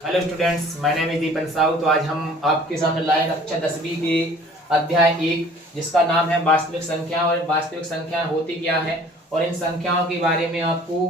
Hello students, my name is Deepan Sahu. तो आज हम आपके सामने लाए कक्षा 10वीं के अध्याय 1 जिसका नाम है वास्तविक संख्या। और वास्तविक संख्या होती क्या है और इन संख्याओं के बारे में आपको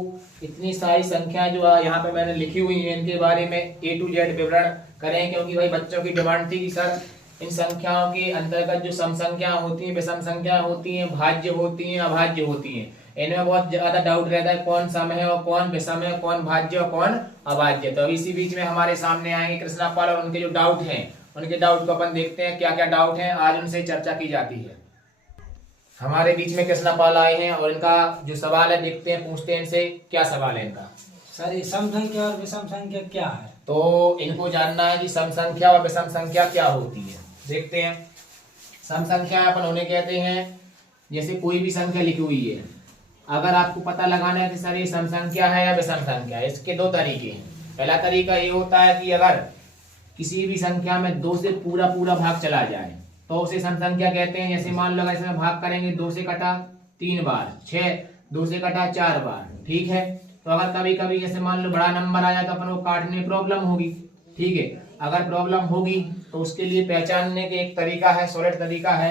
इतनी सारी संख्याएं जो यहाँ पे मैंने लिखी हुई हैं इनके बारे में A to Z विवरण करें, क्योंकि भाई बच्चों की डिमांड थी कि सर इन संख्याओं के अंतर्गत जो सम संख्या होती हैं, विषम संख्या होती हैं, भाज्य होती हैं, अभाज्य होती हैं, इनमें बहुत ज्यादा डाउट रहता है कौन सम है और कौन विषम है, कौन भाज्य और कौन अभाज्य। तो इसी बीच में हमारे सामने आएंगे कृष्णा पाल और उनके जो डाउट हैं उनके डाउट को अपन देखते हैं क्या क्या डाउट हैं, आज उनसे चर्चा की जाती है। हमारे बीच में कृष्णा पाल आए हैं और इनका जो सवाल है देखते हैं, पूछते हैं इनसे क्या सवाल है इनका। सर ये सम संख्या और विषम संख्या क्या है? तो इनको जानना है कि सम संख्या और विषम संख्या क्या होती है। देखते हैं। सम संख्या अपन उन्हें कहते हैं जैसे कोई भी संख्या लिखी हुई है, अगर आपको पता लगाना है कि सर ये सम संख्या है या विषम संख्या है, इसके दो तरीके हैं। पहला तरीका ये होता है कि अगर किसी भी संख्या में 2 से पूरा पूरा भाग चला जाए तो उसे सम संख्या कहते हैं। जैसे मान लो अगर इसमें भाग करेंगे 2 से कटा 3 बार, 6 2 से कटा 4 बार, ठीक है। तो अगर कभी कभी जैसे मान लो बड़ा नंबर आ जाए तो अपन को काटने में प्रॉब्लम होगी, ठीक है। अगर प्रॉब्लम होगी तो उसके लिए पहचानने के एक तरीका है, सॉलिड तरीका है।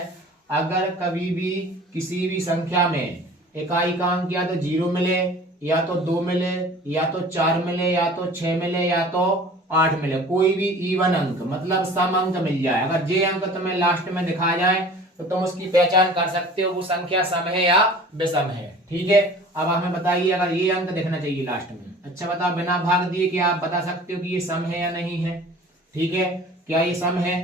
अगर कभी भी किसी भी संख्या में इकाई या तो 0 मिले या तो 2 मिले या तो 4 मिले या तो 6 मिले या तो 8 मिले, कोई भी इवन अंक मतलब सम अंक मिल जाए, अगर जे अंक तुम्हें लास्ट में दिखा जाए तो तुम उसकी पहचान कर सकते हो वो संख्या सम है या विषम है, ठीक है। अब हमें बताइए, अगर ये अंक दिखना चाहिए लास्ट में, अच्छा बताओ बिना भाग दिए कि आप बता सकते हो कि ये सम है या नहीं है, ठीक है। क्या ये सम है?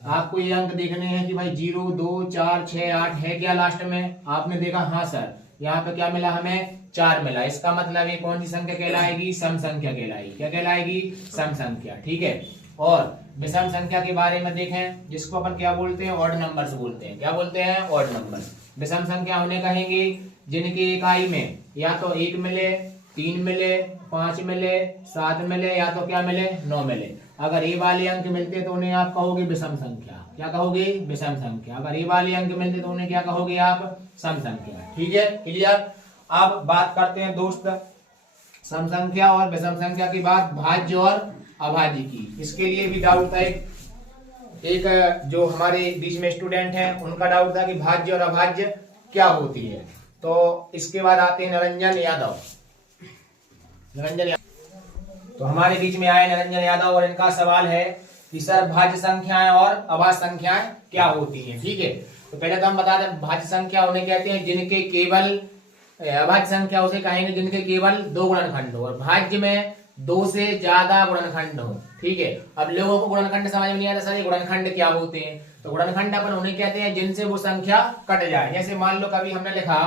आपको ये अंक देखने हैं कि भाई 0 2 4 6 8 है क्या लास्ट में? आपने देखा हाँ सर, यहाँ पे क्या मिला हमें? 4 मिला। इसका मतलब ये कौन सी संख्या कहलाएगी? सम संख्या कहलाएगी। क्या कहलाएगी? सम संख्या, ठीक है। और विषम संख्या के बारे में देखें, जिसको अपन क्या बोलते हैं? ऑड नंबर्स बोलते हैं। क्या बोलते हैं? Odd numbers. विषम संख्या उन्हें कहेंगे जिनकी इकाई में या तो 1 मिले, 3 मिले, 5 मिले, 7 मिले या तो क्या मिले? 9 मिले। अगर ये वाले अंक मिलते तो उन्हें आप कहोगे विषम संख्या। क्या कहोगे? विषम संख्या। अगर ये वाले अंक मिलते तो उन्हें क्या कहोगे आप? सम संख्या, ठीक है। क्लियर। अब बात करते हैं दोस्त सम संख्या और विषम संख्या के बाद भाज्य और अभाज्य की। इसके लिए भी डाउट था एक जो हमारे बीच में स्टूडेंट हैं उनका डाउट था कि भाज्य और अभाज्य क्या होती है। तो इसके बाद आते हैं निरंजन यादव। तो हमारे बीच में आए निरंजन यादव और इनका सवाल है कि सर भाज्य संख्याएं और अभाज्य संख्याएं क्या होती हैं, ठीक है। तो पहले तो हम बता दें भाज्य संख्या उन्हें कहते हैं जिनके केवल, अभाज्य संख्या उसे कहेंगे जिनके केवल 2 गुणनखंड हो और भाज्य में 2 से ज्यादा गुणनखंड हो, ठीक है। अब लोगों को गुणनखंड समझ में नहीं आता, सर ये गुणनखंड क्या होते हैं? तो गुणनखंड अपन उन्हें कहते हैं जिनसे वो संख्या कट जाए। जैसे मान लो कभी हमने लिखा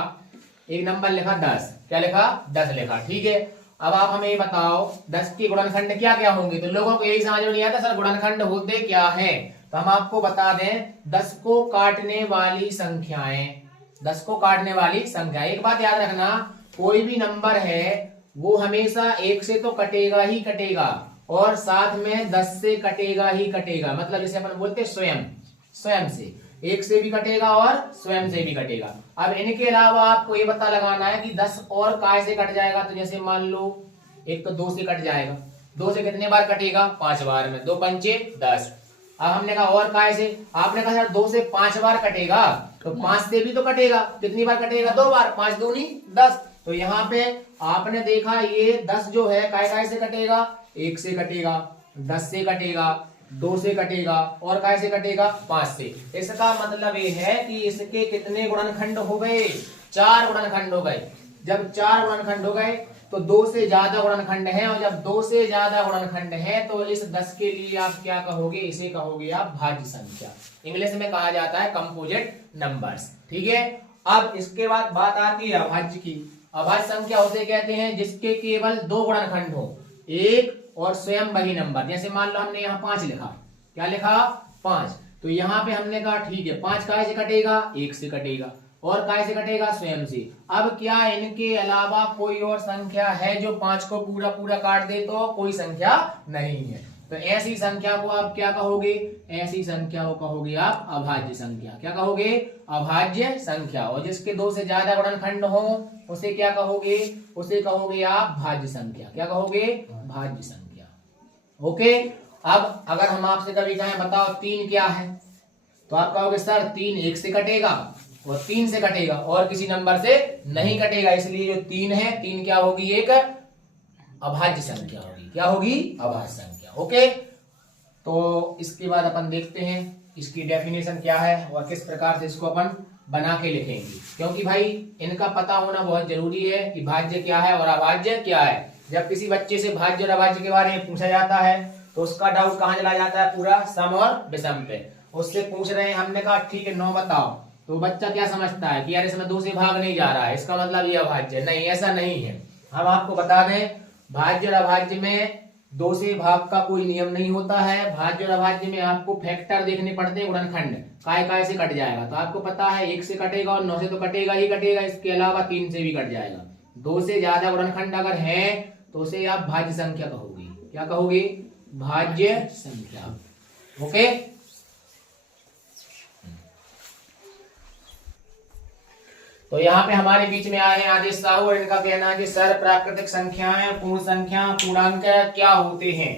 एक नंबर लिखा 10, क्या लिखा? 10 लिखा, ठीक है। अब आप हमें ये बताओ 10 के गुणनखंड क्या क्या होंगे? तो लोगों को यही समझ में नहीं आता सर गुणनखंड होते क्या है। तो हम आपको बता दें 10 को काटने वाली संख्याएं, 10 को काटने वाली संख्या। एक बात याद रखना, कोई भी नंबर है वो हमेशा 1 से तो कटेगा ही कटेगा और साथ में 10 से कटेगा ही कटेगा। मतलब जैसे अपन बोलते स्वयं, स्वयं से 1 से भी कटेगा और स्वयं से भी कटेगा। अब इनके अलावा आपको ये पता लगाना है कि 10 और काय से कट जाएगा। तो जैसे मान लो एक तो 2 से कट जाएगा, 2 से कितने बार कटेगा? 5 बार में, 2 पंचे 10। अब हमने कहा और काय से, आपने कहा सर 2 से 5 बार कटेगा, तो 5 से भी तो कटेगा, कितनी बार कटेगा? 2 बार, 5 दूनी 10। तो यहाँ पे आपने देखा ये 10 जो है काय से कटेगा? 1 से कटेगा, 10 से कटेगा, 2 से कटेगा और काय से कटेगा? 5 से। इसका मतलब ये है कि इसके कितने गुणनखंड हो गए? 4 गुणनखंड हो गए। जब 4 गुणनखंड हो गए तो 2 से ज्यादा गुणनखंड है और जब 2 से ज्यादा गुणनखंड है तो इस 10 के लिए आप क्या कहोगे? इसे कहोगे आप भाज्य संख्या। इंग्लिश में कहा जाता है कंपोजिट नंबर्स, ठीक है। अब इसके बाद बात आती है अभाज्य की। अभाज्य संख्या उसे कहते हैं जिसके केवल 2 गुणनखंड हो, एक और स्वयं वही नंबर। जैसे मान लो हमने यहाँ 5 लिखा, क्या लिखा? 5। तो यहाँ पे हमने कहा ठीक है 5 काय से कटेगा? 1 से कटेगा और काय से कटेगा? स्वयं से। अब क्या इनके अलावा कोई और संख्या है जो 5 को पूरा पूरा काट दे? तो कोई संख्या नहीं है। तो ऐसी संख्या को आप क्या कहोगे? ऐसी संख्या को कहोगे आप अभाज्य संख्या। क्या कहोगे? अभाज्य संख्या। और जिसके 2 से ज्यादा गुणनखंड हो उसे क्या कहोगे? उसे कहोगे आप भाज्य संख्या। क्या कहोगे? भाज्य संख्या। ओके। अब अगर हम आपसे कभी कहें बताओ 3 क्या है, तो आप कहोगे सर 3 1 से कटेगा और 3 से कटेगा और किसी नंबर से नहीं कटेगा, इसलिए जो 3 है 3 क्या होगी, एक अभाज्य संख्या होगी। क्या होगी, अभाज्य संख्या। ओके, तो इसके बाद अपन देखते हैं इसकी डेफिनेशन क्या है और किस प्रकार से इसको अपन बना के लिखेंगे, क्योंकि भाई इनका पता होना बहुत जरूरी है कि भाज्य क्या है और अभाज्य क्या है। जब किसी बच्चे से भाज्य और अभाज्य के बारे में पूछा जाता है तो उसका डाउट कहाँ चला जाता है, पूरा सम और विषम पे। उससे पूछ रहे हैं, हमने कहा ठीक है 9 बताओ, तो बच्चा क्या समझता है कि यार इसमें 2 से भाग नहीं जा रहा है, इसका मतलब ये अभाज्य। नहीं, ऐसा नहीं है। हम आपको बता दें, भाज्य और अभाज्य में 2 से भाग का कोई नियम नहीं होता है। भाज्य और अभाज्य में आपको फैक्टर देखने पड़ते हैं, गुणनखंड काय से कट जाएगा। तो आपको पता है 1 से कटेगा और 9 से तो कटेगा ही कटेगा, इसके अलावा 3 से भी कट जाएगा। 2 से ज्यादा गुणनखंड अगर है तो उसे आप भाज्य संख्या कहोगे। क्या कहोगे, भाज्य संख्या। ओके, तो यहाँ पे हमारे बीच में आए हैं आदेश साहू और इनका कहना है कि सर प्राकृतिक संख्याएं, पूर्ण संख्या, पूर्णांक क्या होते हैं।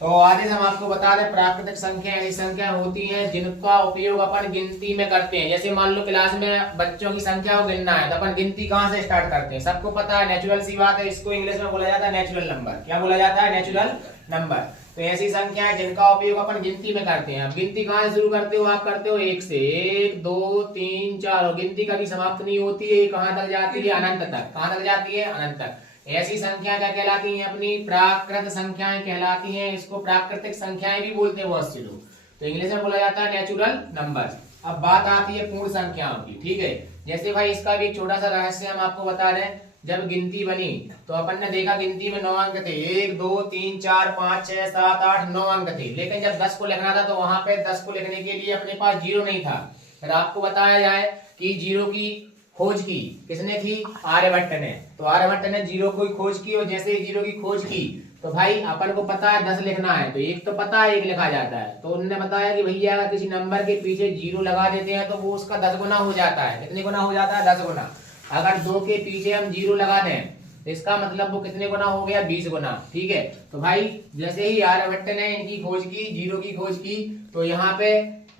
तो आदेश हम आपको बता दें, प्राकृतिक संख्या ऐसी संख्या होती है जिनका उपयोग अपन गिनती में करते हैं। जैसे मान लो क्लास में बच्चों की संख्या को गिनना है तो अपन गिनती कहाँ से स्टार्ट करते हैं, सबको पता है, नेचुरल सी बात है। इसको इंग्लिश में बोला जाता है नेचुरल नंबर। क्या बोला जाता है, नेचुरल नंबर। तो ऐसी संख्या है जिनका उपयोग अपन गिनती में करते हैं। अब गिनती कहाँ से शुरू करते हो, आप करते हो 1 से, 1 2 3 4, और गिनती कभी समाप्त नहीं होती है। कहाँ तक जाती है, अनंत तक। कहाँ तक जाती है, अनंत तक। ऐसी संख्या क्या कहलाती हैं, अपनी प्राकृत संख्याएं कहलाती हैं। इसको प्राकृतिक संख्याएं भी बोलते हैं बहुत से लोग, तो इंग्लिश में बोला जाता है नेचुरल नंबर। अब बात आती है पूर्ण संख्याओं की, ठीक है। जैसे भाई इसका भी छोटा सा रहस्य हम आपको बता रहे हैं। जब गिनती बनी तो अपन ने देखा गिनती में 9 अंक थे, 1 2 3 4 5 6 7 8 9 अंक थे। लेकिन जब 10 को लिखना था तो वहां पे 10 को लिखने के लिए अपने पास 0 नहीं था। फिर आपको बताया जाए कि 0 की खोज की किसने की, आर्यभट्ट ने। तो आर्यभट्ट ने 0 की खोज की, और जैसे ही 0 की खोज की तो भाई अपन को पता है 10 लिखना है, तो 1 तो पता है 1 लिखा जाता है। तो उन्होंने बताया कि भैया अगर किसी नंबर के पीछे 0 लगा देते हैं तो वो उसका 10 गुना हो जाता है। कितने गुना हो जाता है, 10 गुना। अगर 2 के पीछे हम 0 लगा दें तो इसका मतलब वो कितने गुना हो गया, 20 गुना। ठीक है, तो भाई जैसे ही आर्यभट्ट ने इनकी खोज की, 0 की खोज की, तो यहाँ पे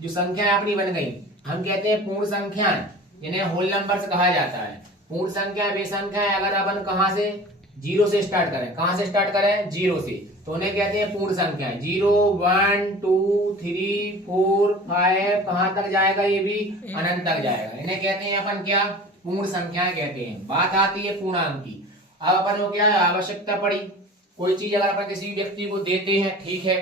जो संख्या अपनी बन गई, हम कहते हैं पूर्ण संख्या, जिन्हें होल नंबर्स कहा जाता है। पूर्ण संख्या वे संख्या है अगर अपन कहां से, 0 से स्टार्ट करें। कहां से स्टार्ट करें, 0 से, तो उन्हें कहते हैं पूर्ण संख्या। 0 1 2 3 4 5 कहां तक जाएगा, ये भी अनंत तक जाएगा। इन्हें कहते हैं अपन क्या, पूर्ण संख्याएं कहते हैं। बात आती है पूर्णांक की। अब अपन को क्या है, आवश्यकता पड़ी, कोई चीज अगर अपन किसी व्यक्ति को देते हैं, ठीक है,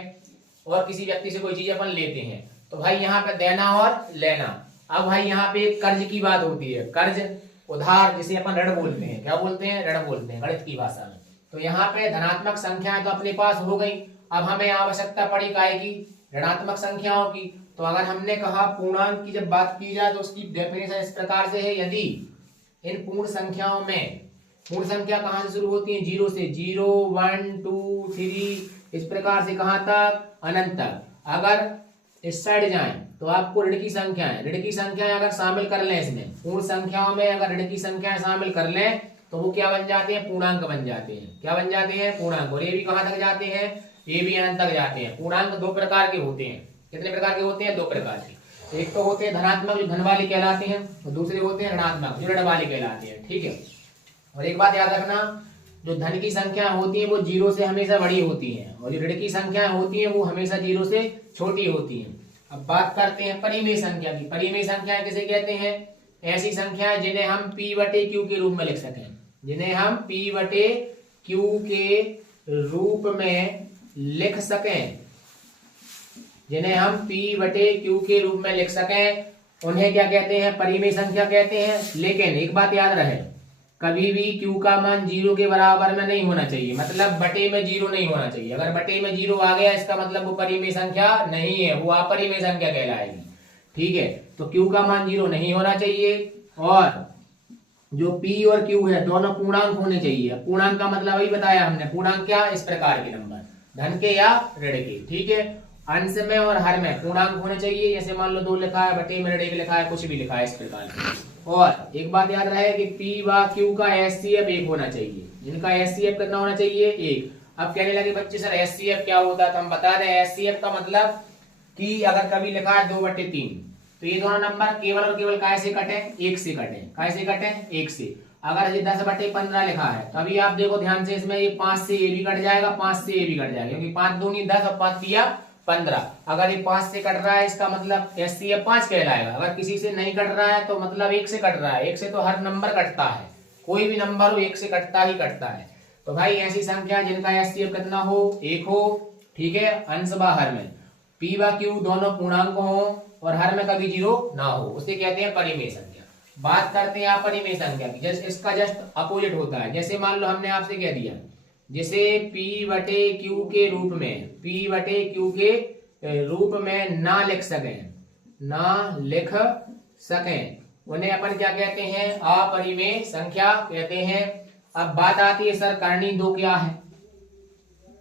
और किसी व्यक्ति से कोई चीज अपन लेते हैं, तो भाई यहाँ पे देना और लेना। अब भाई यहाँ पे कर्ज की बात होती है, कर्ज उधार, जिसे अपन ऋण बोलते हैं। क्या बोलते हैं, ऋण बोलते हैं गणित की भाषा में। तो यहाँ पे धनात्मक संख्याएं तो अपने पास हो गई। अब हमें आवश्यकता पड़ी काय की, ऋणात्मक संख्याओं की। तो अगर हमने कहा पूर्णांक की जब बात की जाए तो उसकी डेफिनेशन इस प्रकार से है, यदि इन पूर्ण संख्याओं में, पूर्ण संख्या कहां से शुरू होती है, 0 से, 0 1 2 3 इस प्रकार से कहां तक, अनंत तक। अगर इस साइड जाएं तो आपको ऋण की संख्याएं अगर शामिल कर लें, इसमें पूर्ण संख्याओं में अगर ऋण की संख्याएं शामिल कर लें तो वो क्या बन जाते हैं, पूर्णांक बन जाते हैं। क्या बन जाते हैं, पूर्णांक। और ये भी कहां तक जाते हैं, ये भी अनंत तक जाते हैं। पूर्णांक 2 प्रकार के होते हैं। कितने प्रकार के होते हैं, 2 प्रकार के। एक तो होते हैं धनात्मक, जो धन वाले कहलाते हैं, और दूसरे होते हैं ऋणात्मक, जो ऋण वाले कहलाते हैं। ठीक है, और एक बात याद रखना, जो धन की संख्या होती है वो 0 से हमेशा बड़ी होती हैं, और जो ऋण की संख्या होती है वो हमेशा 0 से छोटी होती हैं। अब बात करते हैं परिमेय संख्या की। परिमेय संख्या किसे कहते हैं, ऐसी संख्याएं जिन्हें हम P/Q के रूप में लिख सकें, जिन्हें हम P/Q के रूप में लिख सकें, जिन्हें हम P/Q के रूप में लिख सकें, उन्हें क्या कहते हैं, परिमेय संख्या कहते हैं। लेकिन एक बात याद रहे, कभी भी Q का मान 0 के बराबर में नहीं होना चाहिए, मतलब बटे में 0 नहीं होना चाहिए। अगर बटे में 0 आ गया इसका मतलब वो परिमेय संख्या नहीं है, वो अपरिमेय संख्या कहलाएगी। ठीक है, तो Q का मान 0 नहीं होना चाहिए, और जो P और Q है दोनों पूर्णांक होने चाहिए। पूर्णांक का मतलब वही बताया हमने, पूर्णांक क्या, इस प्रकार के नंबर, धन के या ऋण के। ठीक है, अंश में और हर में पूर्णांक होने चाहिए। जैसे मान लो 2 लिखा है, बटे में ऋण 1 लिखा है, कुछ भी लिखा है, इस प्रकार। और एक बात याद रहे कि P व Q का HCF 1 होना चाहिए। इनका HCF कितना होना चाहिए, 1। अब कहने लगे बच्चे सर HCF क्या होता है, तो हम बता दें HCF का मतलब कि अगर कभी लिखा है 2/3 तो ये दोनों नंबर केवल और केवल कैसे कटे, 1 से कटे, कैसे कटे 1 से। अगर ये 10/15 लिखा है तो अभी आप देखो ध्यान से, इसमें ये 5 से ये भी कट जाएगा, 5 से ये भी कट जाएगा, क्योंकि 5 दूनी 10 और 5 तिया 15। अगर ये 5 से कट रहा है इसका मतलब HCF 5 कहलाएगा। अगर किसी से नहीं कट रहा है तो मतलब 1 से कट रहा है। 1 से तो हर नंबर कटता है, कोई भी नंबर हो 1 से कटता ही कटता है। तो भाई ऐसी संख्या जिनका HCF कितना हो, 1 हो, ठीक है, अंश व हर में P व Q दोनों पूर्णांक हो और हर में कभी 0 ना हो, उसे कहते हैं परिमेय संख्या। बात करते हैं अपरिमेय संख्या की, जैसे इसका जस्ट अपोजिट होता है। जैसे मान लो हमने आपसे कह दिया जैसे P/Q के रूप में, P/Q के रूप में ना लिख सकें, उन्हें अपन क्या कहते हैं, अपरिमेय संख्या कहते हैं। अब बात आती है सर करनी 2 क्या है।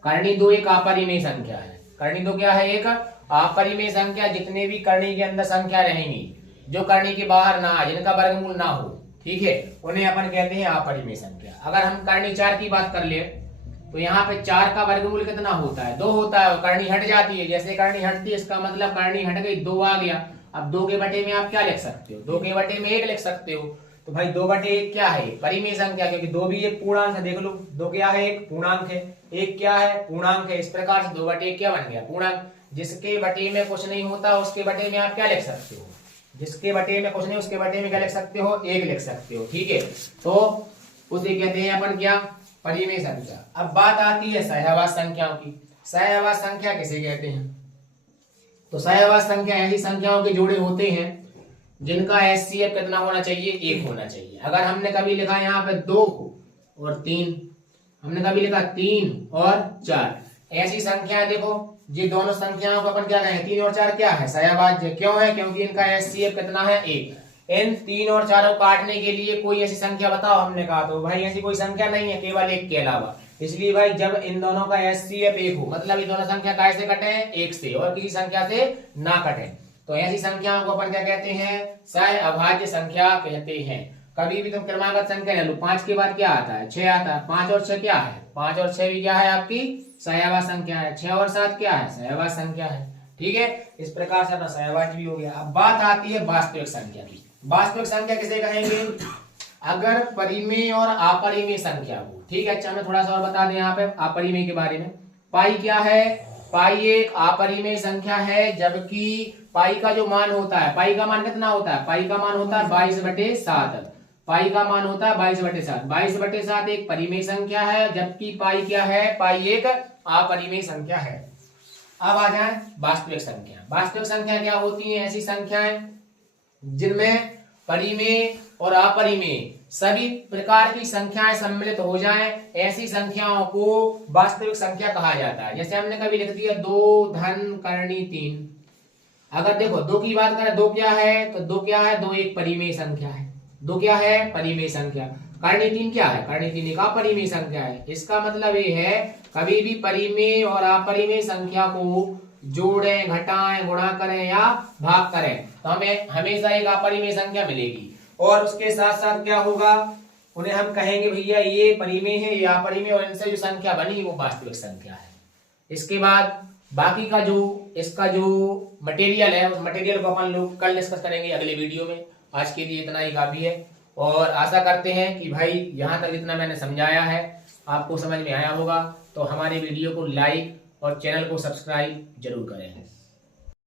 करनी 2 एक अपरिमेय संख्या है। करनी 2 क्या है, एक अपरिमेय संख्या। जितने भी करनी के अंदर संख्या रहेंगी जो करनी के बाहर ना आए, जिनका वर्गमूल ना हो, ठीक है, उन्हें अपन कहते हैं अपरिमेय संख्या। अगर हम करनी 4 की बात कर ले तो यहाँ पे 4 का वर्गमूल कितना होता है, 2 होता है। करनी हट जाती है, जैसे करनी हटती है इसका मतलब करनी हट गई, 2 आ गया। अब 2 के बटे में आप क्या लिख सकते हो, 2 के बटे में 1 लिख सकते हो। तो भाई 2/1 क्या है, परिमेय संख्या, क्योंकि 2 भी एक पूर्णांक है। देख लो 2 क्या है, एक पूर्णांक है, 1 क्या है, पूर्णांक है। इस प्रकार से 2/1 क्या बन गया, पूर्णांक। जिसके बटे में कुछ नहीं होता उसके बटे में आप क्या लिख सकते हो, जिसके बटे में कुछ नहीं उसके बटे में क्या लिख सकते हो, 1 लिख सकते हो, ठीक है। तो उसे कहते हैं अपन क्या, परिमेय संख्या। अब बात आती है सहवास संख्याओं की। सहवास संख्या किसे कहते हैं, तो सहवास संख्या ऐसी संख्याओं के जोड़े होते हैं जिनका HCF कितना होना चाहिए, 1 होना चाहिए। अगर हमने कभी लिखा यहाँ पे 2 और 3, हमने कभी लिखा 3 और 4, ऐसी संख्या देखो, ये दोनों संख्याओं को अपन क्या कहेंगे, 3 और 4 क्या है, सहवाज्य। क्यों है, क्योंकि इनका HCF कितना है, 1। इन 3 और 4 को काटने के लिए कोई ऐसी संख्या बताओ। हमने कहा तो भाई ऐसी कोई संख्या नहीं है, केवल 1 के अलावा। इसलिए भाई जब इन दोनों का HCF 1 हो, मतलब ये दोनों संख्या कैसे कटे, 1 से, और किसी संख्या से ना कटे, तो ऐसी संख्याओं को अपन क्या कहते हैं, सहअभाज्य संख्या कहते हैं। कभी भी तुम क्रमागत संख्या ले लो, 5 के बाद क्या आता है, 6 आता है। 5 और 6 क्या है, 5 और 6 भी क्या है, आपकी सहवास संख्या है। 6 और 7 क्या है, सहवास संख्या है, ठीक है। इस प्रकार से अपना सहवाज्य भी हो गया। अब बात आती है वास्तविक संख्या की। वास्तविक संख्या किसे कहेंगे, अगर परिमेय और अपरिमेय संख्या को, ठीक है। अच्छा मैं थोड़ा सा और बता दें यहाँ पे अपरिमेय के बारे में। पाई क्या है, पाई एक अपरिमेय संख्या है, जबकि पाई का जो मान होता है, पाई का मान कितना होता है, पाई का मान होता है 22/7। पाई का मान होता है 22/7। 22/7 एक परिमेय संख्या है, जबकि पाई क्या है, पाई एक अपरिमेय संख्या है। अब आ जाए वास्तविक संख्या। वास्तविक संख्या क्या होती है, ऐसी संख्याएं जिनमें परिमेय और अपरिमेय सभी प्रकार की संख्याएं सम्मिलित हो जाएं, ऐसी संख्याओं को वास्तविक संख्या कहा जाता है। जैसे हमने कभी लिख दिया 2 धन करनी 3। अगर देखो 2 की बात करें, 2 क्या है, तो 2 क्या है, 2 एक परिमेय संख्या है। 2 क्या है, परिमेय संख्या। करनी 3 क्या है, करनी 3 एक अपरिमेय संख्या है। इसका मतलब ये है कभी भी परिमेय और अपरिमेय संख्या को जोड़ें, घटाएं, गुणा करें या भाग करें तो हमें हमेशा एक अपरिमेय संख्या मिलेगी। और उसके साथ साथ क्या होगा, उन्हें हम कहेंगे भैया ये परिमेय है, ये अपरिमेय, और इनसे जो संख्या बनी वो वास्तविक संख्या है। इसके बाद बाकी का जो इसका जो मटेरियल है, उस मटेरियल को अपन लोग कल डिस्कस करेंगे अगले वीडियो में। आज के लिए इतना ही काफी है, और आशा करते हैं कि भाई यहाँ तक जितना मैंने समझाया है आपको समझ में आया होगा। तो हमारे वीडियो को लाइक और चैनल को सब्सक्राइब जरूर करें।